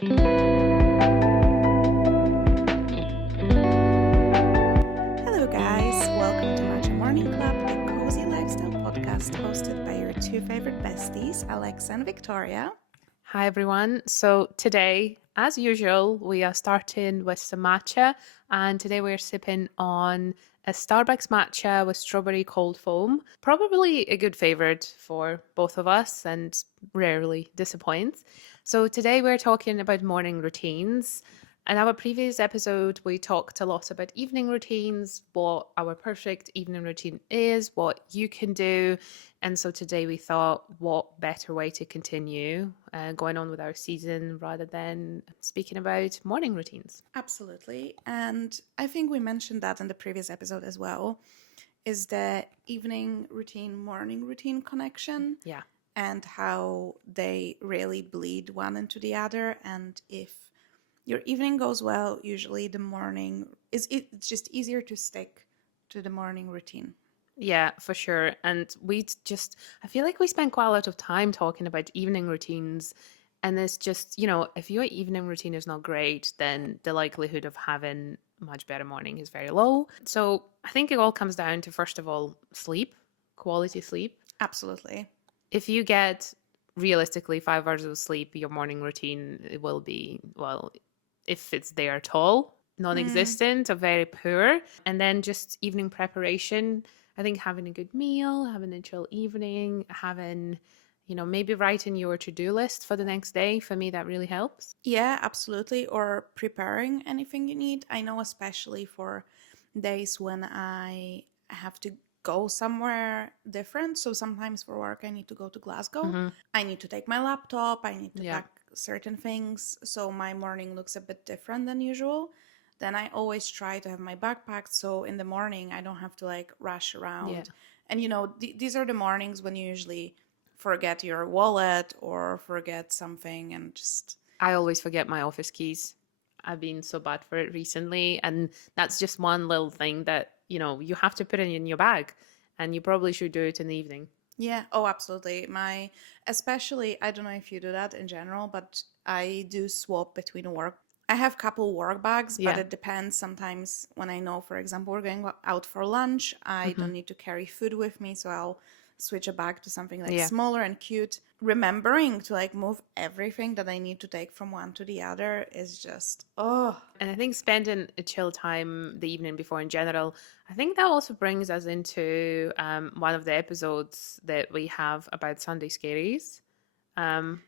Hello, guys. Welcome to Matcha Morning Club, a cozy lifestyle podcast hosted by your two favorite besties, Alexa and Victoria. Hi, everyone. So today, as usual, we are starting with some matcha. And today we're sipping on a Starbucks matcha with strawberry cold foam. Probably a good favorite for both of us and rarely disappoints. So today we're talking about morning routines. In our previous episode, we talked a lot about evening routines, what our perfect evening routine is, what you can do. And so today we thought, what better way to continue going on with our season rather than speaking about morning routines? Absolutely. And I think we mentioned that in the previous episode as well, is the evening routine, morning routine connection. Yeah. And how they really bleed one into the other. And if your evening goes well, usually the morning it's just easier to stick to the morning routine. Yeah, for sure. And I feel like we spend quite a lot of time talking about evening routines. And it's just, if your evening routine is not great, then the likelihood of having much better morning is very low. So I think it all comes down to, first of all, sleep, quality sleep. Absolutely. If you get realistically 5 hours of sleep, your morning routine will be, well, if it's there at all, non-existent or very poor. And then just evening preparation. I think having a good meal, having a chill evening, having, maybe writing your to-do list for the next day. For me, that really helps. Yeah, absolutely. Or preparing anything you need. I know, especially for days when I have to go somewhere different. So sometimes for work, I need to go to Glasgow. I need to take my laptop. I need to pack certain things. So my morning looks a bit different than usual. Then I always try to have my bag packed. So in the morning, I don't have to rush around. Yeah. And these are the mornings when you usually forget your wallet or forget something and just... I always forget my office keys. I've been so bad for it recently. And that's just one little thing that, you have to put it in your bag. And you probably should do it in the evening. Yeah. Oh, absolutely. Especially, I don't know if you do that in general, but I do swap between work. I have a couple work bags, but it depends. Sometimes when I know, for example, we're going out for lunch, I don't need to carry food with me. So I'll switch a bag to something smaller and cute. Remembering to move everything that I need to take from one to the other is just, oh. And I think spending a chill time the evening before in general, I think that also brings us into one of the episodes that we have about Sunday scaries.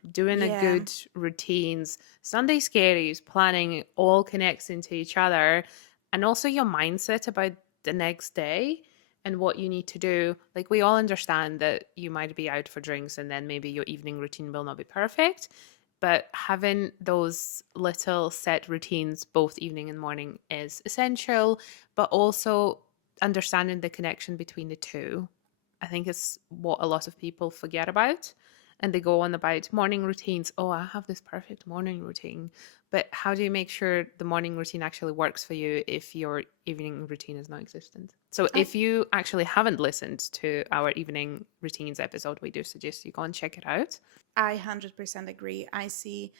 Doing a good routines, Sunday scaries, planning all connects into each other, and also your mindset about the next day and what you need to do. Like, we all understand that you might be out for drinks and then maybe your evening routine will not be perfect, but having those little set routines both evening and morning is essential. But also understanding the connection between the two, I think, is what a lot of people forget about. And they go on about morning routines. Oh, I have this perfect morning routine. But how do you make sure the morning routine actually works for you if your evening routine is non-existent? So if you actually haven't listened to our evening routines episode, we do suggest you go and check it out. I 100% agree. I see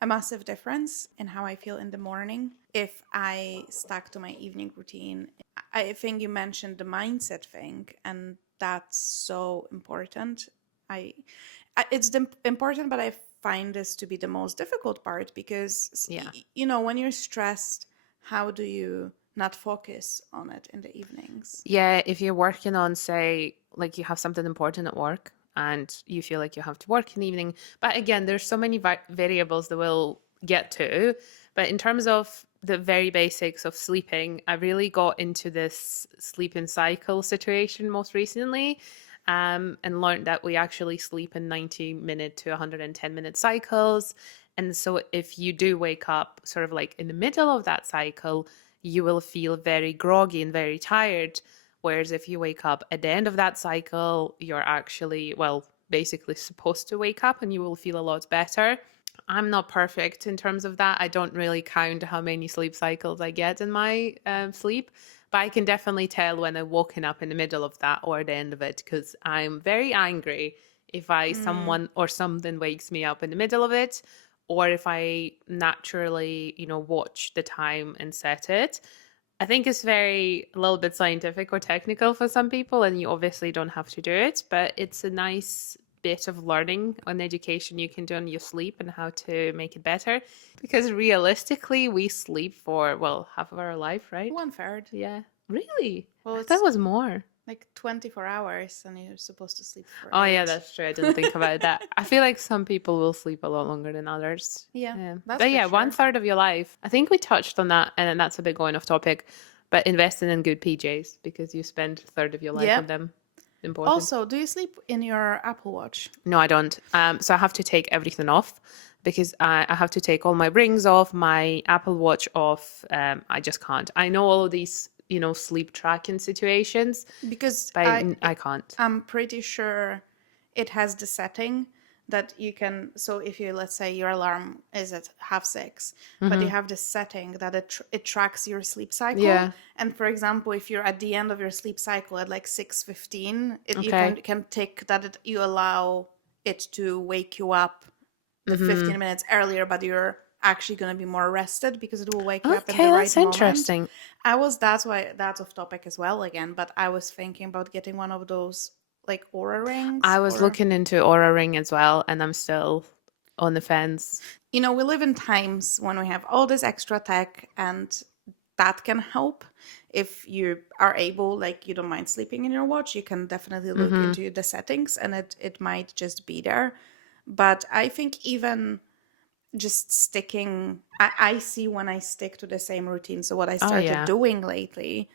a massive difference in how I feel in the morning if I stuck to my evening routine. I think you mentioned the mindset thing, and that's so important. It's important, but I find this to be the most difficult part because, when you're stressed, how do you not focus on it in the evenings? Yeah, if you're working on, say, like you have something important at work and you feel like you have to work in the evening. But again, there's so many variables that we'll get to. But in terms of the very basics of sleeping, I really got into this sleeping cycle situation most recently. And learned that we actually sleep in 90-minute to 110-minute cycles. And so if you do wake up sort of like in the middle of that cycle, you will feel very groggy and very tired. Whereas if you wake up at the end of that cycle, you're actually, basically supposed to wake up and you will feel a lot better. I'm not perfect in terms of that. I don't really count how many sleep cycles I get in my sleep. But I can definitely tell when I'm woken up in the middle of that or the end of it, because I'm very angry if someone or something wakes me up in the middle of it, or if I naturally, watch the time and set it. I think it's a little bit scientific or technical for some people, and you obviously don't have to do it, but it's a nice bit of learning on education you can do on your sleep and how to make it better. Because realistically, we sleep for, half of our life, right? 1/3. Yeah. Really? Well, I it's thought it was more. like 24 hours and you're supposed to sleep for Oh, 8. yeah, that's true. I didn't think about that. I feel like some people will sleep a lot longer than others. Yeah, that's But for yeah, sure. 1/3 of your life. I think we touched on that, and then that's a bit going off topic. But investing in good PJs, because you spend a third of your life Yeah. on them. Important. Also, do you sleep in your Apple Watch? No, I don't. So I have to take everything off because I have to take all my rings off, my Apple Watch off. I just can't. I know all of these, sleep tracking situations, Because but I can't. I'm pretty sure it has the setting that you can. So if you, let's say your alarm is at 5:30, but you have this setting that it tracks your sleep cycle. Yeah. And for example, if you're at the end of your sleep cycle at like 6:15, you Okay. can tick that you allow it to wake you up the 15 minutes earlier, but you're actually going to be more rested because it will wake you up in the right that's moment. interesting. That's off topic as well again, but I was thinking about getting one of those like Aura rings. I was looking into Aura Ring as well, and I'm still on the fence. We live in times when we have all this extra tech, and that can help. If you are able, like you don't mind sleeping in your watch, you can definitely look into the settings, and it might just be there. But I think even just sticking, I see when I stick to the same routine. So what I started doing lately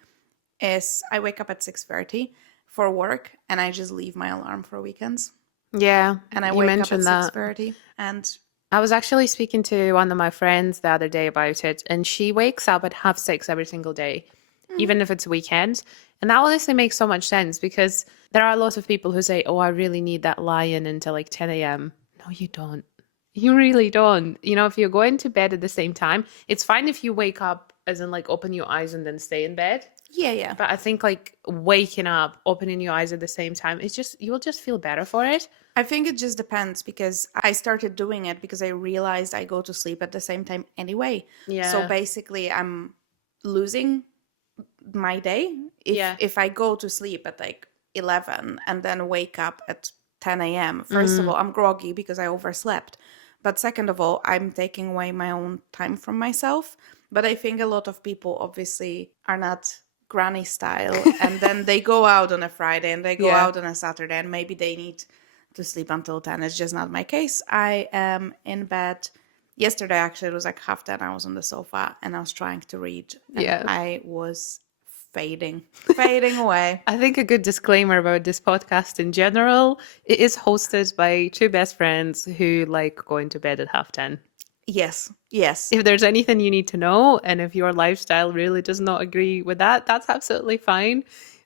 is I wake up at 6:30 for work, and I just leave my alarm for weekends. Yeah, And I you wake up mentioned at that. 6:30, and I was actually speaking to one of my friends the other day about it, and she wakes up at 6:30 every single day, even if it's a weekend. And that honestly makes so much sense, because there are a lot of people who say, oh, I really need that lie-in until like 10 a.m. No, you don't. You really don't. If you're going to bed at the same time, it's fine if you wake up as in like open your eyes and then stay in bed. yeah. But I think like waking up, opening your eyes at the same time, you'll just feel better for it. I think it just depends, because I started doing it because I realized I go to sleep at the same time anyway. Yeah. So basically I'm losing my day if I go to sleep at like 11 and then wake up at 10 a.m. First of all, I'm groggy because I overslept. But second of all, I'm taking away my own time from myself. But I think a lot of people obviously are not granny style, and then they go out on a Friday and they go out on a Saturday, and maybe they need to sleep until 10. It's just not my case. I am in bed. Yesterday, actually, it was like 10:30. I was on the sofa and I was trying to read. And I was fading away. I think a good disclaimer about this podcast in general, it is hosted by two best friends who like going to bed at 10:30. Yes. If there's anything you need to know, and if your lifestyle really does not agree with that, that's absolutely fine.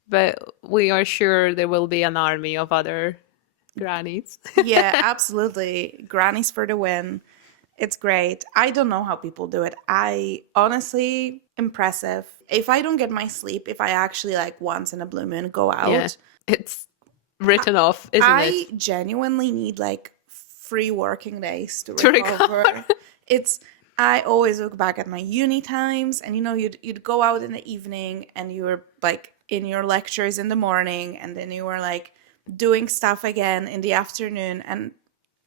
But we are sure there will be an army of other grannies. Yeah, absolutely. Grannies for the win. It's great. I don't know how people do it. I honestly, impressive. If I don't get my sleep, if I actually like once in a blue moon go out, it's written off, isn't it? I genuinely need like 3 working days to recover. I always look back at my uni times, and you'd go out in the evening and you were like in your lectures in the morning, and then you were like doing stuff again in the afternoon, and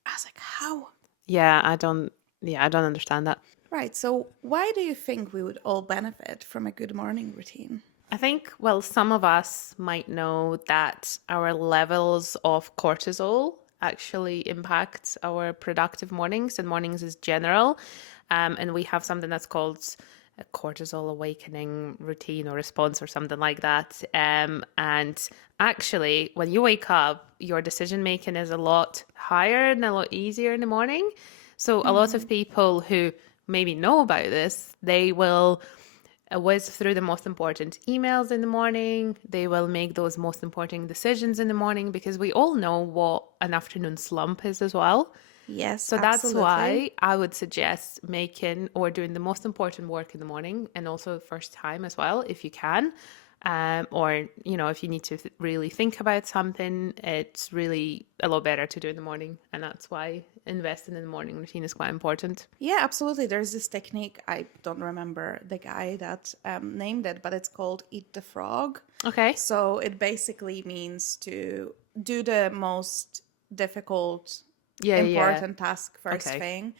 I was like, how? I don't understand that. Right. So why do you think we would all benefit from a good morning routine? I think, some of us might know that our levels of cortisol actually impact our productive mornings and mornings as general. And we have something that's called a cortisol awakening routine or response or something like that. And actually, when you wake up, your decision making is a lot higher and a lot easier in the morning. So a lot of people who maybe know about this, they will whiz through the most important emails in the morning. They will make those most important decisions in the morning, because we all know what an afternoon slump is as well. Yes, so absolutely. That's why I would suggest making or doing the most important work in the morning, and also first time as well, if you can. Or, if you need to really think about something, it's really a lot better to do in the morning. And that's why investing in the morning routine is quite important. Yeah, absolutely. There's this technique. I don't remember the guy that named it, but it's called Eat the Frog. Okay. So it basically means to do the most difficult, Yeah. important task first Okay. thing.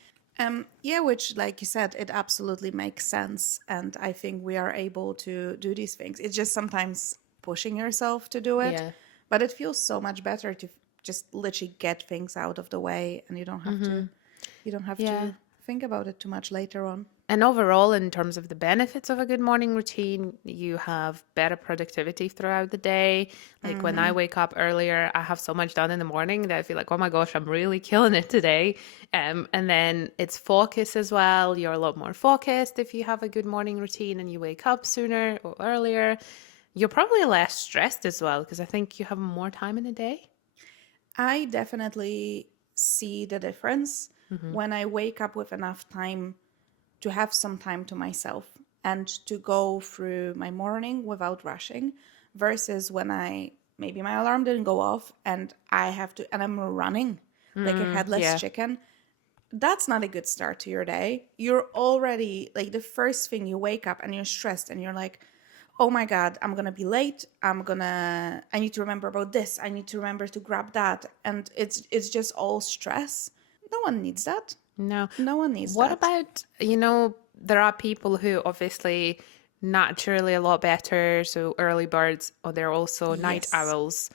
Yeah, which, like you said, it absolutely makes sense. And I think we are able to do these things. It's just sometimes pushing yourself to do it. Yeah. But it feels so much better to just literally get things out of the way, and you don't have Yeah. to think about it too much later on. And overall, in terms of the benefits of a good morning routine, you have better productivity throughout the day. Like when I wake up earlier, I have so much done in the morning that I feel like, oh my gosh, I'm really killing it today. And then it's focus as well. You're a lot more focused if you have a good morning routine and you wake up sooner or earlier. You're probably less stressed as well because I think you have more time in the day. I definitely see the difference when I wake up with enough time to have some time to myself and to go through my morning without rushing versus when maybe my alarm didn't go off and I'm running like a headless Yeah. chicken. That's not a good start to your day. You're already like the first thing you wake up and you're stressed and you're like, oh my God, I'm going to be late. I need to remember about this. I need to remember to grab that. And it's just all stress. No one needs that. No. No one needs What that. about, there are people who obviously naturally a lot better, so early birds, or they're also night Yes. owls.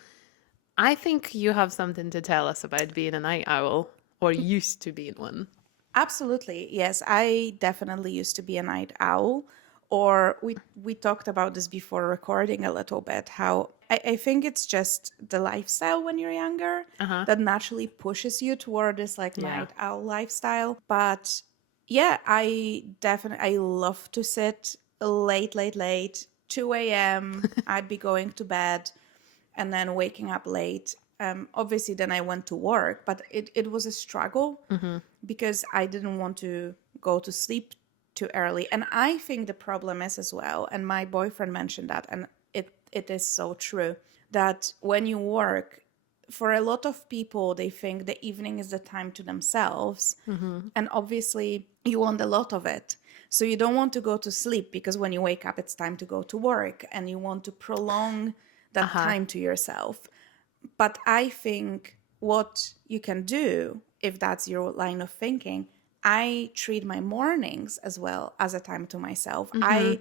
I think you have something to tell us about being a night owl, or used to being one. Absolutely. Yes, I definitely used to be a night owl. Or we talked about this before recording a little bit, how I think it's just the lifestyle when you're younger that naturally pushes you toward this like Yeah. night owl lifestyle. But yeah, I love to sit late, 2 a.m. I'd be going to bed and then waking up late. Obviously, then I went to work, but it was a struggle because I didn't want to go to sleep too early. And I think the problem is as well, and my boyfriend mentioned that, and it is so true, that when you work, for a lot of people, they think the evening is the time to themselves. And obviously, you want a lot of it. So you don't want to go to sleep because when you wake up, it's time to go to work and you want to prolong that time to yourself. But I think what you can do, if that's your line of thinking, I treat my mornings as well as a time to myself. I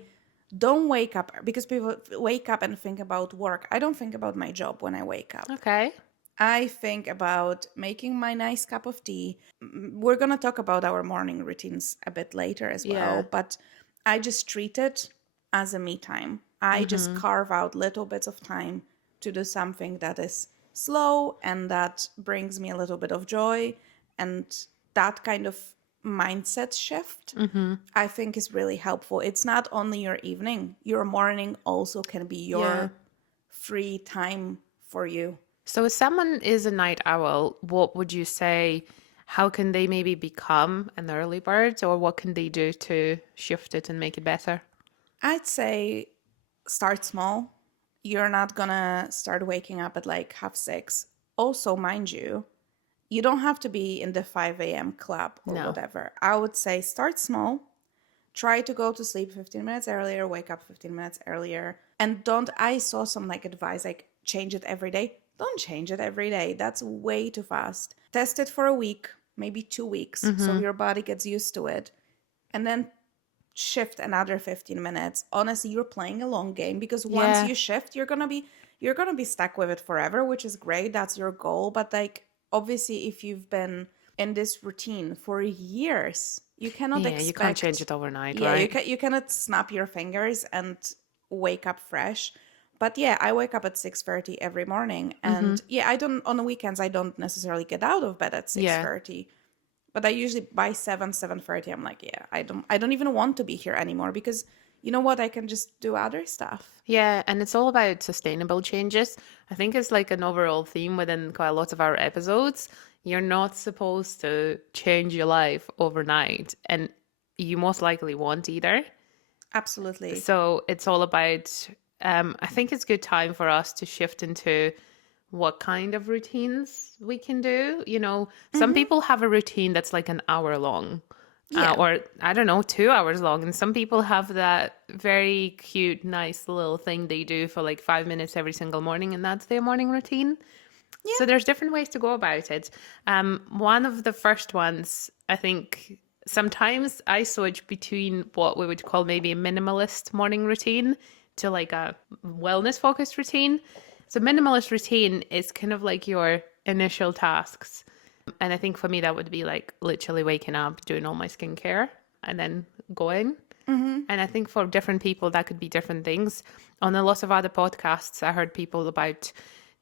don't wake up because people wake up and think about work. I don't think about my job when I wake up. Okay. I think about making my nice cup of tea. We're going to talk about our morning routines a bit later as well, Yeah. but I just treat it as a me time. I just carve out little bits of time to do something that is slow and that brings me a little bit of joy. And that kind of mindset shift, I think, is really helpful. It's not only your evening, your morning also can be your free time for you. So if someone is a night owl, what would you say? How can they maybe become an early bird, or what can they do to shift it and make it better? I'd say start small. You're not gonna start waking up at like 6:30. Also, mind you, you don't have to be in the 5 a.m. club or No. whatever. I would say start small. Try to go to sleep 15 minutes earlier, wake up 15 minutes earlier. And I saw some like advice like change it every day. Don't change it every day. That's way too fast. Test it for a week, maybe 2 weeks, so your body gets used to it. And then shift another 15 minutes. Honestly, you're playing a long game because once you shift, you're gonna be stuck with it forever, which is great. That's your goal. But like obviously if you've been in this routine for years, you cannot expect you can't change it overnight, yeah, right? you cannot snap your fingers and wake up fresh. But yeah, I wake up at 6:30 every morning. And yeah, I don't on the weekends I don't necessarily get out of bed at 6:30. But I usually by 7:30 I'm like, yeah, I don't even want to be here anymore because you know what? I can just do other stuff. Yeah, and it's all about sustainable changes. I think it's like an overall theme within quite a lot of our episodes. You're not supposed to change your life overnight, and you most likely won't either. Absolutely. So it's all about I think it's good time for us to shift into what kind of routines we can do. You know, some people have a routine that's like an hour long. Yeah. Or I don't know, 2 hours long. And some people have that very cute, nice little thing they do for like 5 minutes every single morning, and that's their morning routine. Yeah. So there's different ways to go about it. One of the first ones, I think sometimes I switch between what we would call maybe a minimalist morning routine to like a wellness focused routine. So minimalist routine is kind of like your initial tasks. And I think for me, that would be like literally waking up, doing all my skincare, and then going. And I think for different people, that could be different things. On a lot of other podcasts, I heard people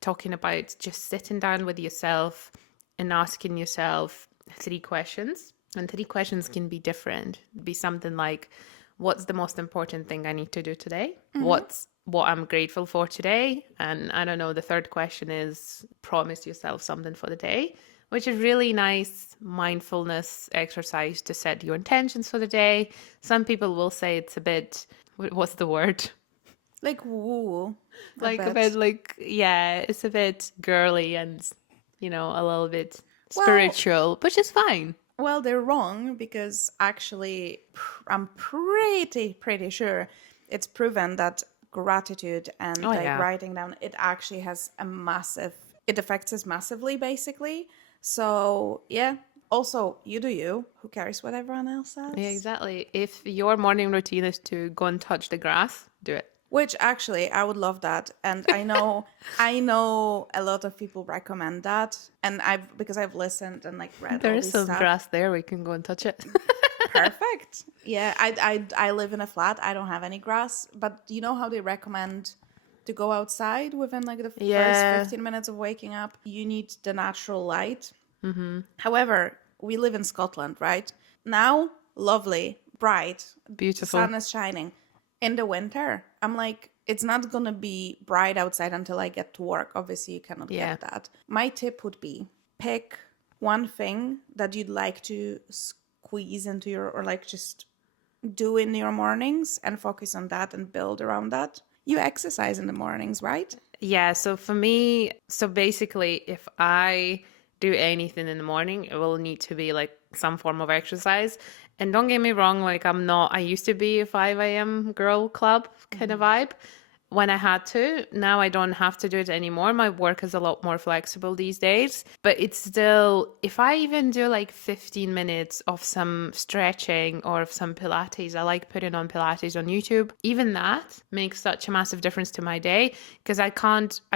talking about just sitting down with yourself and asking yourself 3 questions. And 3 questions can be different. Be something like, what's the most important thing I need to do today? What I'm grateful for today? And I don't know, the third question is promise yourself something for the day, which is really nice mindfulness exercise to set your intentions for the day. Some people will say it's a bit, what's the word? Like woo. Like a bit like, yeah, it's a bit girly and, you know, a little bit spiritual, which is fine. Well, they're wrong because actually, I'm pretty sure it's proven that gratitude and writing down, it actually has it affects us massively, basically. So, yeah. Also, you do you. Who cares what everyone else says? Yeah, exactly. If your morning routine is to go and touch the grass, do it. Which actually, I would love that. And I know a lot of people recommend that. And because I've listened and like read There all is this some stuff. grass there. We can go and touch it. Perfect. Yeah, I live in a flat. I don't have any grass. But you know how they recommend to go outside within like the first 15 minutes of waking up? You need the natural light. However, we live in Scotland, right? Now, lovely, bright, Beautiful. sun is shining. In the winter, I'm like, it's not going to be bright outside until I get to work. Obviously, you cannot get that. My tip would be pick one thing that you'd like to squeeze into or like just do in your mornings and focus on that and build around that. You exercise in the mornings, right? Yeah, so for me, basically, if I do anything in the morning, it will need to be like some form of exercise. And don't get me wrong, like I used to be a 5 a.m. girl club kind of vibe when I had to. Now I don't have to do it anymore. My work is a lot more flexible these days. But it's still, if I even do like 15 minutes of some stretching or of some Pilates, I like putting on Pilates on YouTube. Even that makes such a massive difference to my day because I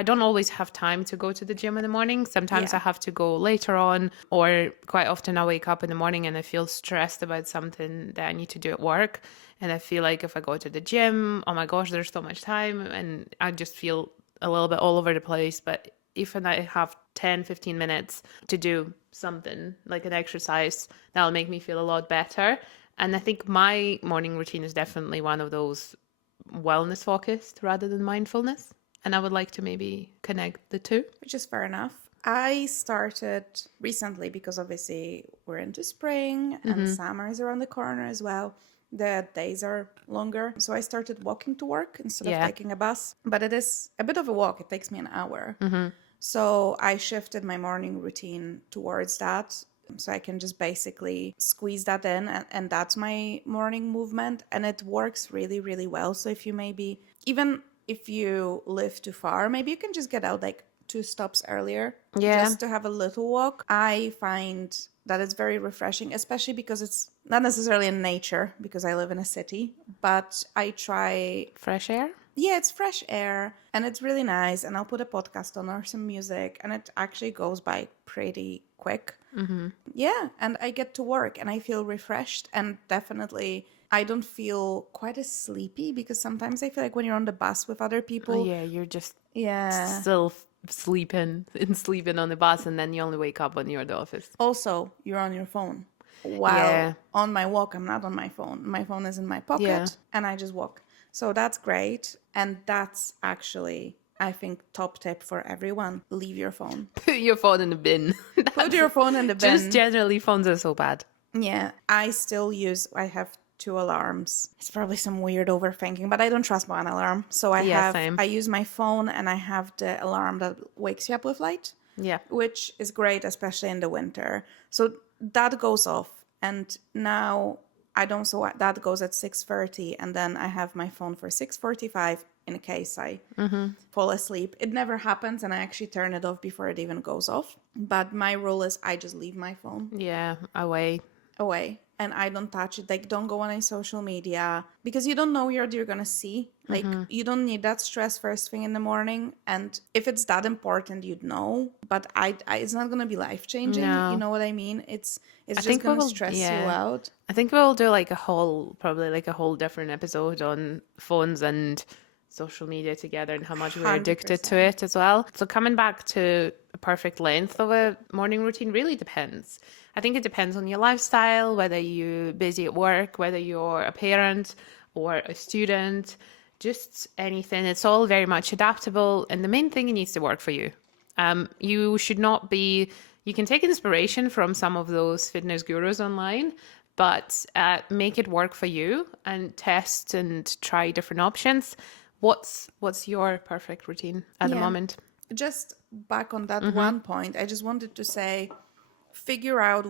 don't always have time to go to the gym in the morning. Sometimes I have to go later on, or quite often I wake up in the morning and I feel stressed about something that I need to do at work. And I feel like if I go to the gym, oh my gosh, there's so much time. And I just feel a little bit all over the place. But if I have 10, 15 minutes to do something like an exercise, that'll make me feel a lot better. And I think my morning routine is definitely one of those wellness focused rather than mindfulness. And I would like to maybe connect the two. Which is fair enough. I started recently because obviously we're into spring and summer is around the corner as well. The days are longer. So I started walking to work instead of taking a bus. But it is a bit of a walk. It takes me an hour. So I shifted my morning routine towards that. So I can just basically squeeze that in. And that's my morning movement. And it works really, really well. So if you even if you live too far, maybe you can just get out like 2 stops earlier. Just to have a little walk. I find that it's very refreshing, especially because it's not necessarily in nature because I live in a city, but I try... Fresh air? Yeah, it's fresh air and it's really nice. And I'll put a podcast on or some music and it actually goes by pretty quick. Yeah, and I get to work and I feel refreshed and definitely I don't feel quite as sleepy because sometimes I feel like when you're on the bus with other people... Oh, yeah, you're just still sleeping on the bus and then you only wake up when you're at the office. Also, you're on your phone. While on my walk, I'm not on my phone. My phone is in my pocket and I just walk. So that's great. And that's actually, I think, top tip for everyone. Leave your phone. Put your phone in the bin. Put your phone in the bin. Just generally, phones are so bad. Yeah. I have 2 alarms. It's probably some weird overthinking, but I don't trust my alarm. So Yeah, same. I use my phone, and I have the alarm that wakes you up with light, Yeah. which is great, especially in the winter. So that goes off. And now I don't, so that goes at 6:30, and then I have my phone for 6:45 in case I fall asleep. It never happens, and I actually turn it off before it even goes off. But my rule is I just leave my phone Yeah, away. and I don't touch it. Like, don't go on any social media, because you don't know what you're gonna see. Like, you don't need that stress first thing in the morning. And if it's that important, you'd know. But it's not gonna be life changing. No. You know what I mean? It's I just think we gonna will, stress you yeah. out. I think we'll do like probably like a whole different episode on phones and social media together and how much we're addicted to 100%. it as well. So coming back to a perfect length of a morning routine really depends. I think it depends on your lifestyle, whether you're busy at work, whether you're a parent or a student, just anything. It's all very much adaptable. And the main thing, it needs to work for you. You should not be, you can take inspiration from some of those fitness gurus online, but make it work for you and test and try different options. What's your perfect routine at the moment? Just back on that one point, I just wanted to say, figure out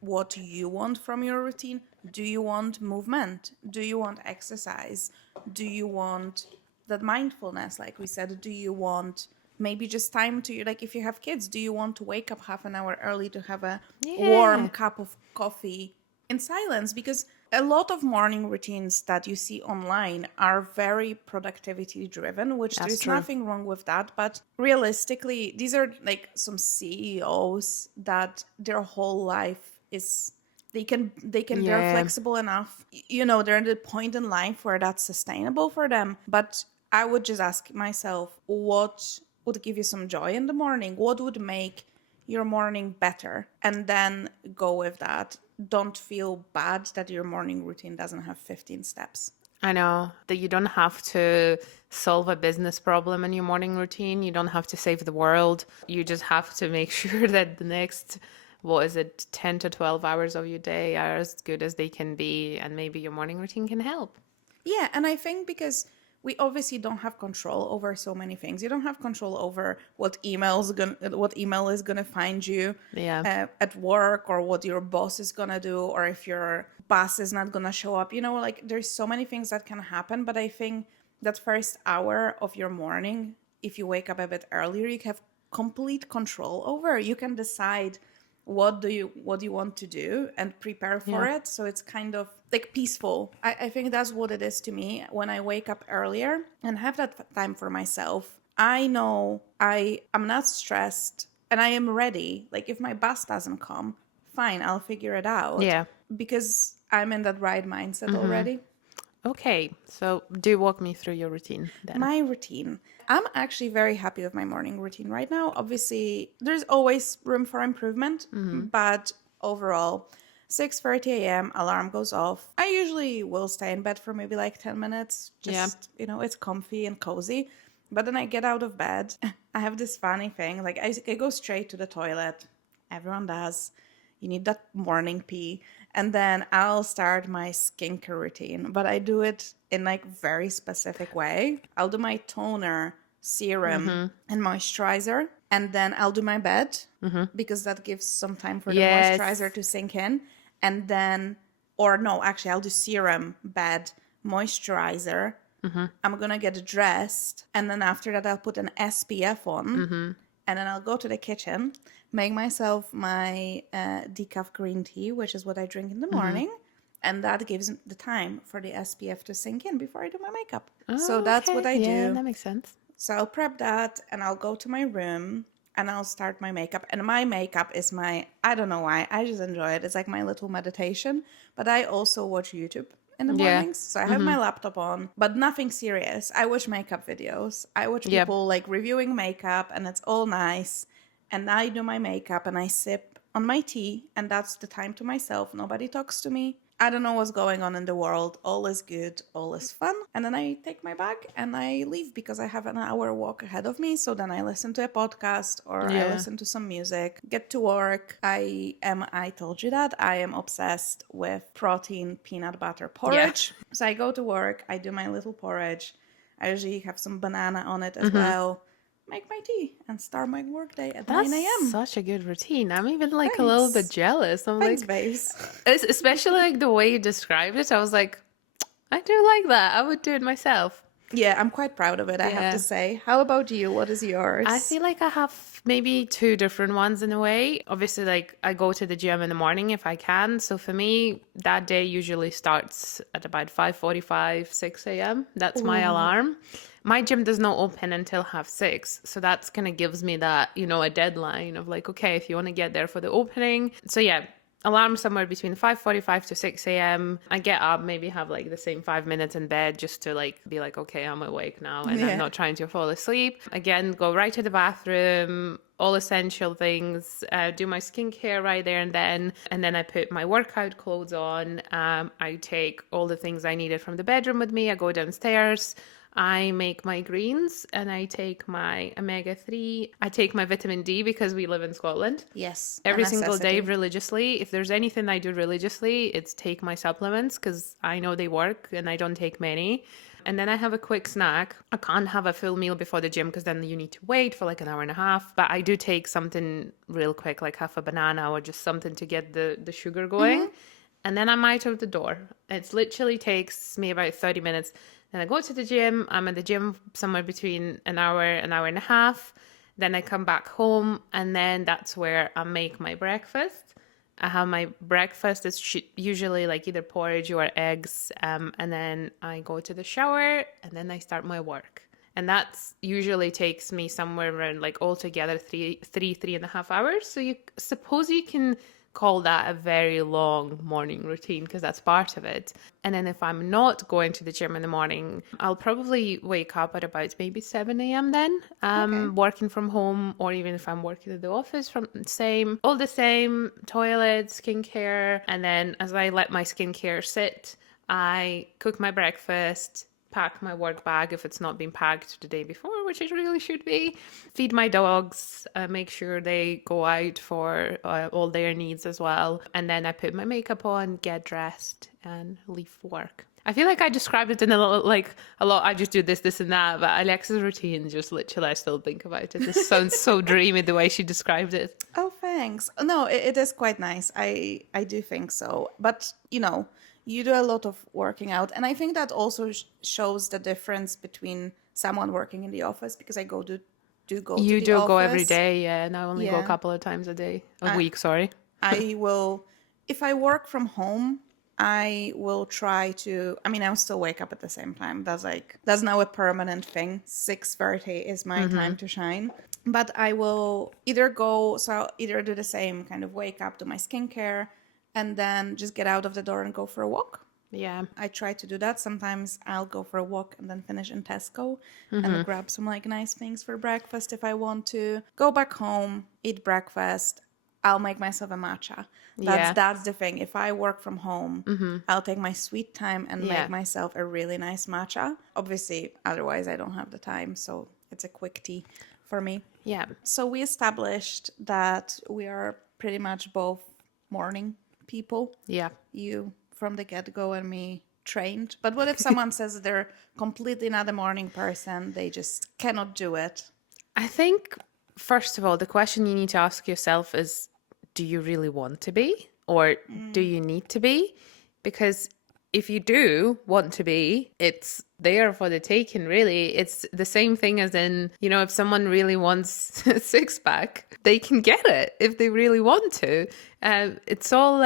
what you want from your routine. Do you want movement? Do you want exercise? Do you want that mindfulness, like we said? Do you want maybe just time to, like, if you have kids, do you want to wake up half an hour early to have a warm cup of coffee in silence? Because a lot of morning routines that you see online are very productivity driven, which That's there's true. nothing wrong with that. But realistically, these are like some CEOs that their whole life is, they're flexible enough. They're at the point in life where that's sustainable for them. But I would just ask myself, what would give you some joy in the morning? What would make your morning better? And then go with that. Don't feel bad that your morning routine doesn't have 15 steps. I know that you don't have to solve a business problem in your morning routine. You don't have to save the world. You just have to make sure that the next, 10 to 12 hours of your day are as good as they can be. And maybe your morning routine can help. Yeah, and I think because we obviously don't have control over so many things. You don't have control over what email is gonna find you at work, or what your boss is gonna do, or if your boss is not gonna show up. Like, there's so many things that can happen. But I think that first hour of your morning, if you wake up a bit earlier, you have complete control over. You can decide what do you want to do and prepare for it. So it's kind of like peaceful. I think that's what it is to me. When I wake up earlier and have that time for myself, I know I am not stressed and I am ready. Like, if my bus doesn't come, fine, I'll figure it out. Yeah. Because I'm in that right mindset already. Okay, so do walk me through your routine then. My routine. I'm actually very happy with my morning routine right now. Obviously, there's always room for improvement, but overall, 6:30 a.m. alarm goes off. I usually will stay in bed for maybe like 10 minutes. Just, it's comfy and cozy. But then I get out of bed. I have this funny thing. Like, I go straight to the toilet. Everyone does. You need that morning pee. And then I'll start my skincare routine, but I do it in like very specific way. I'll do my toner, serum, and moisturizer. And then I'll do my bed because that gives some time for the moisturizer to sink in. And then, or no, actually I'll do serum, bed, moisturizer. I'm going to get dressed. And then after that, I'll put an SPF on. And then I'll go to the kitchen, make myself my decaf green tea, which is what I drink in the morning. And that gives the time for the SPF to sink in before I do my makeup. So that's what I do. Yeah, that makes sense. So I'll prep that and I'll go to my room and I'll start my makeup. And my makeup is I don't know why, I just enjoy it. It's like my little meditation. But I also watch YouTube in the mornings. So I have my laptop on, but nothing serious. I watch makeup videos. I watch people like reviewing makeup, and it's all nice. And I do my makeup and I sip on my tea, and that's the time to myself. Nobody talks to me. I don't know what's going on in the world. All is good, all is fun. And then I take my bag and I leave because I have an hour walk ahead of me. So then I listen to a podcast or I Yeah. listen to some music, get to work. I told you that, I am obsessed with protein peanut butter porridge. So I go to work, I do my little porridge. I usually have some banana on it as well. Make my tea and start my workday at That's 9 a.m. such a good routine. I'm even like a little bit Thanks. jealous. I'm Thanks, like, babes. especially like the way you described it. I was like, I do like that. I would do it myself. Yeah, I'm quite proud of it, I have Yeah. to say. How about you? What is yours? I feel like I have maybe two different ones in a way. Obviously, like I go to the gym in the morning if I can. So for me, that day usually starts at about 5:45, 6 a.m. That's my alarm. My gym does not open until 6:30. So that's kind of gives me that, a deadline of like, okay, if you want to get there for the opening. So yeah, alarm somewhere between 5:45 to 6 a.m. I get up, maybe have like the same 5 minutes in bed just to like be like, okay, I'm awake now and I'm not trying to fall asleep. Again, go right to the bathroom, all essential things, do my skincare right there and then I put my workout clothes on. I take all the things I needed from the bedroom with me. I go downstairs. I make my greens and I take my omega-3. I take my vitamin D because we live in Scotland. Yes. Every single day religiously. If there's anything I do religiously, it's take my supplements because I know they work and I don't take many. And then I have a quick snack. I can't have a full meal before the gym because then you need to wait for like an hour and a half. But I do take something real quick, like half a banana or just something to get the sugar going. And then I'm out of the door. It literally takes me about 30 minutes. Then I go to the gym. I'm at the gym somewhere between an hour and a half. Then I come back home and then that's where I make my breakfast. I have my breakfast. It's usually like either porridge or eggs. And then I go to the shower and then I start my work. And that usually takes me somewhere around like altogether 3.5 hours. So you suppose you can call that a very long morning routine because that's part of it. And then if I'm not going to the gym in the morning, I'll probably wake up at about maybe 7 a.m. then, working from home, or even if I'm working at the office, all the same, toilet, skincare. And then as I let my skincare sit, I cook my breakfast, pack my work bag if it's not been packed the day before, which it really should be, feed my dogs, make sure they go out for all their needs as well. And then I put my makeup on, get dressed and leave for work. I feel like I described it in a lot, I just do this and that, but Alexa's routine, just literally, I still think about it. This sounds so dreamy the way she described it. Oh, thanks. No, it is quite nice. I do think so. But, you do a lot of working out. And I think that also shows the difference between someone working in the office, because I do go to the office. You do go every day, yeah, and I only go a couple of times a week, sorry. I will, if I work from home, I will try to, I'll still wake up at the same time. That's now a permanent thing. 6:30 is my time to shine. But I will either do the same kind of wake up, do my skincare, and then just get out of the door and go for a walk. Yeah. I try to do that. Sometimes I'll go for a walk and then finish in Tesco and grab some nice things for breakfast if I want to. Go back home, eat breakfast. I'll make myself a matcha. That's the thing. If I work from home, I'll take my sweet time and make myself a really nice matcha. Obviously, otherwise I don't have the time. So it's a quick tea for me. Yeah. So we established that we are pretty much both morning people. Yeah. You from the get-go and me trained. But what if someone says they're completely not a morning person, they just cannot do it? I think, first of all, the question you need to ask yourself is, do you really want to be? Or do you need to be? Because if you do want to be, it's there for the taking, really. It's the same thing as in, if someone really wants a six-pack, they can get it if they really want to. It's all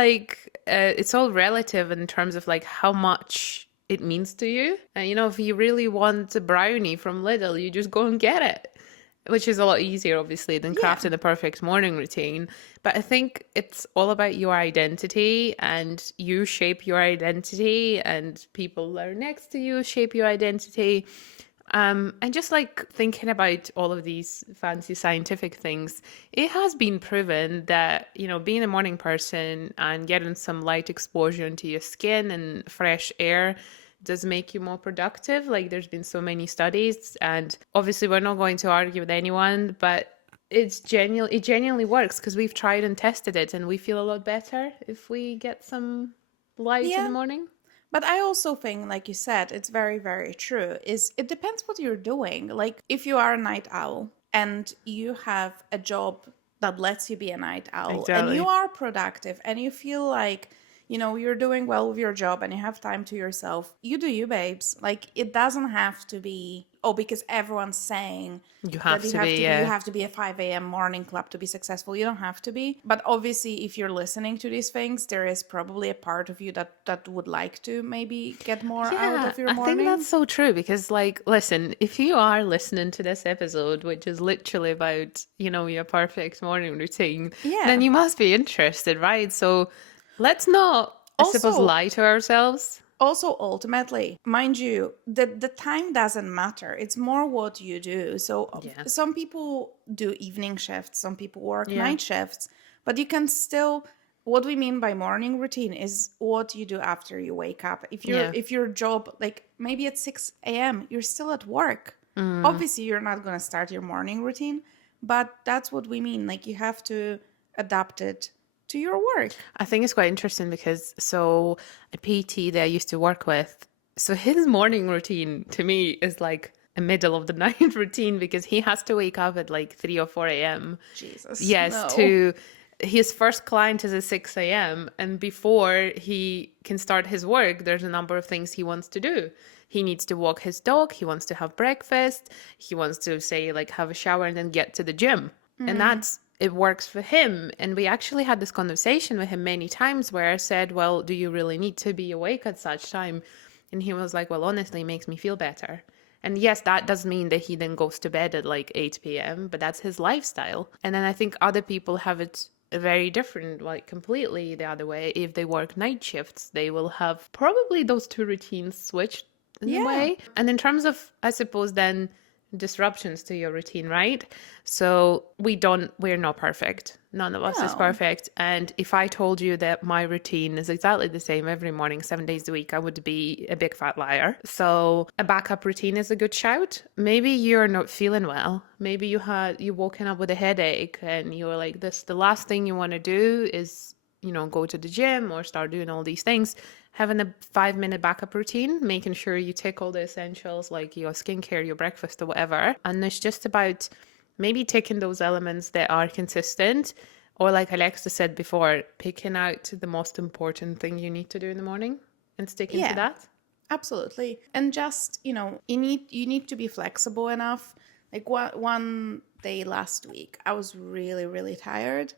it's all relative in terms of how much it means to you. If you really want a brownie from Lidl, you just go and get it. Which is a lot easier, obviously, than crafting a perfect morning routine. But I think it's all about your identity, and you shape your identity, and people that are next to you shape your identity. And just like thinking about all of these fancy scientific things, it has been proven that, being a morning person and getting some light exposure into your skin and fresh air does make you more productive. Like there's been so many studies, and obviously we're not going to argue with anyone, but it genuinely works because we've tried and tested it, and we feel a lot better if we get some light in the Yeah. morning. But I also think, like you said, it's very, very true. Is it depends what you're doing. Like if you are a night owl and you have a job that lets you be a night owl and you Exactly. are productive and you feel like, you're doing well with your job and you have time to yourself, you do you, babes. Like it doesn't have to be, because everyone's saying You that have to be, you have to be a 5 a.m. morning club to be successful. You don't have to be. But obviously, if you're listening to these things, there is probably a part of you that would like to maybe get more out Yeah, of your I think morning. that's so true because, like, listen, if you are listening to this episode, which is literally about, your perfect morning routine, Yeah. then you must be interested, right? So let's not, I suppose, Also, lie to ourselves. ultimately, mind you, the time doesn't matter. It's more what you do. So Yeah. some people do evening shifts, some people work Yeah. night shifts, but you can still, what we mean by morning routine is what you do after you wake up. Yeah. If your job, like maybe at 6 a.m., you're still at work. Mm. Obviously you're not going to start your morning routine, but that's what we mean. Like you have to adapt it to your work. I think it's quite interesting because a PT that I used to work with, so his morning routine to me is like a middle of the night routine because he has to wake up at like 3 or 4 a.m. Jesus, Yes, no. to his first client is at 6 a.m. And before he can start his work, there's a number of things he wants to do. He needs to walk his dog, he wants to have breakfast, he wants to say like have a shower and then get to the gym. And it works for him. And we actually had this conversation with him many times where I said, well, do you really need to be awake at such time? And he was like, well, honestly, it makes me feel better. And yes, that does mean that he then goes to bed at like 8 p.m., but that's his lifestyle. And then I think other people have it very different, like completely the other way. If they work night shifts, they will have probably those two routines switched in a way. And in terms of, I suppose, then disruptions to your routine, right? So we're not perfect. None of us is No. perfect. And if I told you that my routine is exactly the same every morning, 7 days a week, I would be a big fat liar. So a backup routine is a good shout. Maybe you're not feeling well. Maybe you woken up with a headache and you were like, the last thing you want to do is, go to the gym or start doing all these things. Having a 5-minute backup routine, making sure you take all the essentials like your skincare, your breakfast, or whatever. And it's just about maybe taking those elements that are consistent, or like Alexa said before, picking out the most important thing you need to do in the morning and sticking to that. Absolutely. And just, you need to be flexible enough. Like one day last week, I was really, really tired.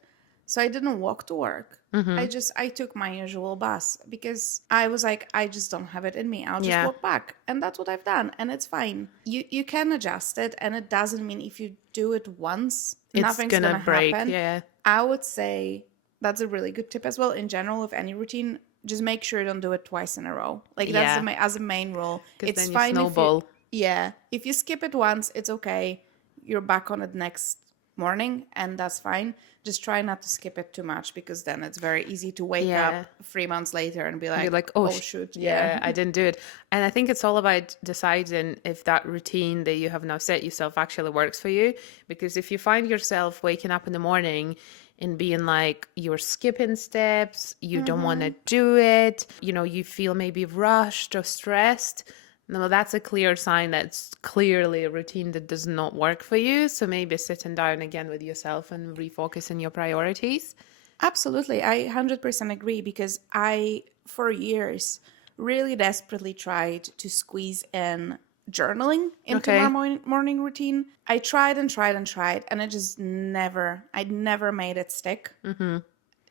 So I didn't walk to work. I took my usual bus because I was like, I just don't have it in me. I'll just walk back. And that's what I've done. And it's fine. You can adjust it. And it doesn't mean if you do it once, nothing's gonna break. happen. Yeah. I would say that's a really good tip as well. In general, of any routine, just make sure you don't do it twice in a row. Like that's as a main rule. It's then you fine snowball. if you skip it once, it's okay. You're back on it next morning, and that's fine. Just try not to skip it too much because then it's very easy to wake up 3 months later and be like, you're like, oh shoot, I didn't do it. And I think it's all about deciding if that routine that you have now set yourself actually works for you. Because if you find yourself waking up in the morning and being like, you're skipping steps, you don't want to do it, you feel maybe rushed or stressed, no, that's a clear sign that's clearly a routine that does not work for you. So maybe sitting down again with yourself and refocusing your priorities. Absolutely. I 100% agree because I, for years, really desperately tried to squeeze in journaling into my morning routine. I tried and tried and tried, and I never made it stick.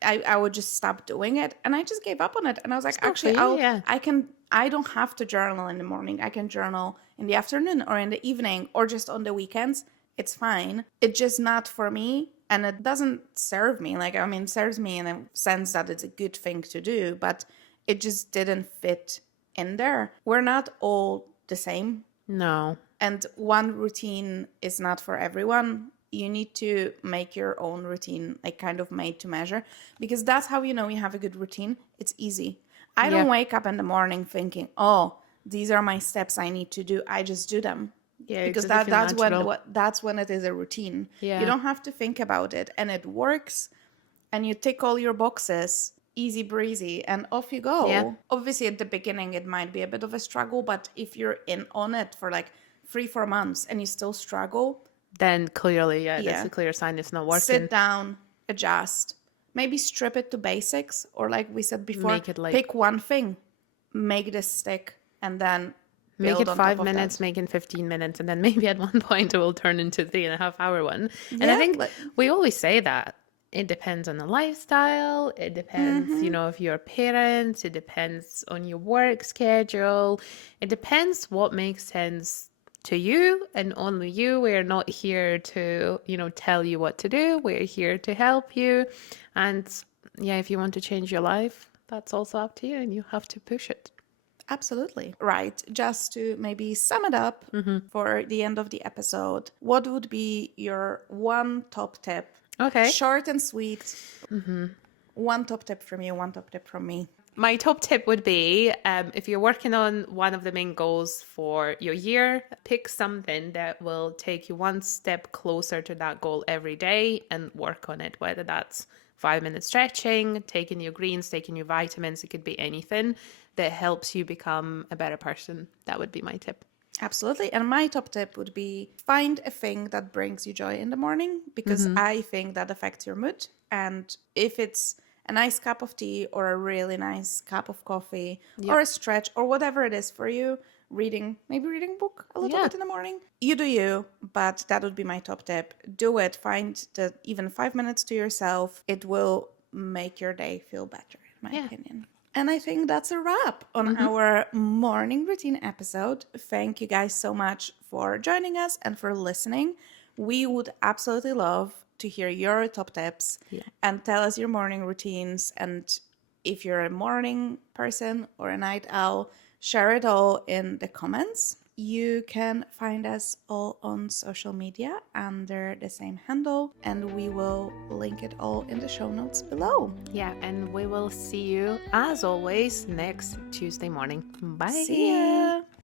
I would just stop doing it, and I just gave up on it. And I was like, I don't have to journal in the morning. I can journal in the afternoon or in the evening or just on the weekends. It's fine. It's just not for me, and it doesn't serve me. It serves me in a sense that it's a good thing to do, but it just didn't fit in there. We're not all the same. No. And one routine is not for everyone. You need to make your own routine, like kind of made to measure, because that's how you know you have a good routine. It's easy. I Yeah. don't wake up in the morning thinking, oh, these are my steps I need to do. I just do them. Yeah, it Because doesn't feel natural. that's when it is a routine. You Yeah. don't have to think about it, and it works, and you tick all your boxes, easy breezy, and off you go. Yeah. Obviously at the beginning it might be a bit of a struggle, but if you're in on it for like 3-4 months and you still struggle, Then clearly, that's yeah, a clear sign it's not working. sit down, adjust, maybe strip it to basics, or like we said before, Make it like pick one thing, make this stick, and then make build it on top 5 of minutes, that. make it 15 minutes, and then maybe at one point it will turn into 3.5 hour one. And I Yeah, think like, we always say that it depends on the lifestyle. It depends, if you're parents. It depends on your work schedule. It depends what makes sense to you and only you. We're not here to, tell you what to do. We're here to help you. And yeah, if you want to change your life, that's also up to you, and you have to push it. absolutely. Right. Just to maybe sum it up for the end of the episode, what would be your one top tip? Okay. Short and sweet. One top tip from you, one top tip from me. My top tip would be if you're working on one of the main goals for your year, pick something that will take you one step closer to that goal every day and work on it, whether that's 5-minute stretching, taking your greens, taking your vitamins. It could be anything that helps you become a better person. That would be my tip. Absolutely. And my top tip would be find a thing that brings you joy in the morning, because I think that affects your mood. And if it's a nice cup of tea or a really nice cup of coffee or a stretch or whatever it is for you, maybe reading a book a little bit in the morning, you do you, but that would be my top tip. Do it. Find even 5 minutes to yourself. It will make your day feel better, in my opinion. And I think that's a wrap on our morning routine episode. Thank you guys so much for joining us and for listening. We would absolutely love to hear your top tips and tell us your morning routines. And if you're a morning person or a night owl, share it all in the comments. You can find us all on social media under the same handle, and we will link it all in the show notes below. Yeah, and we will see you as always next Tuesday morning. Bye. See ya!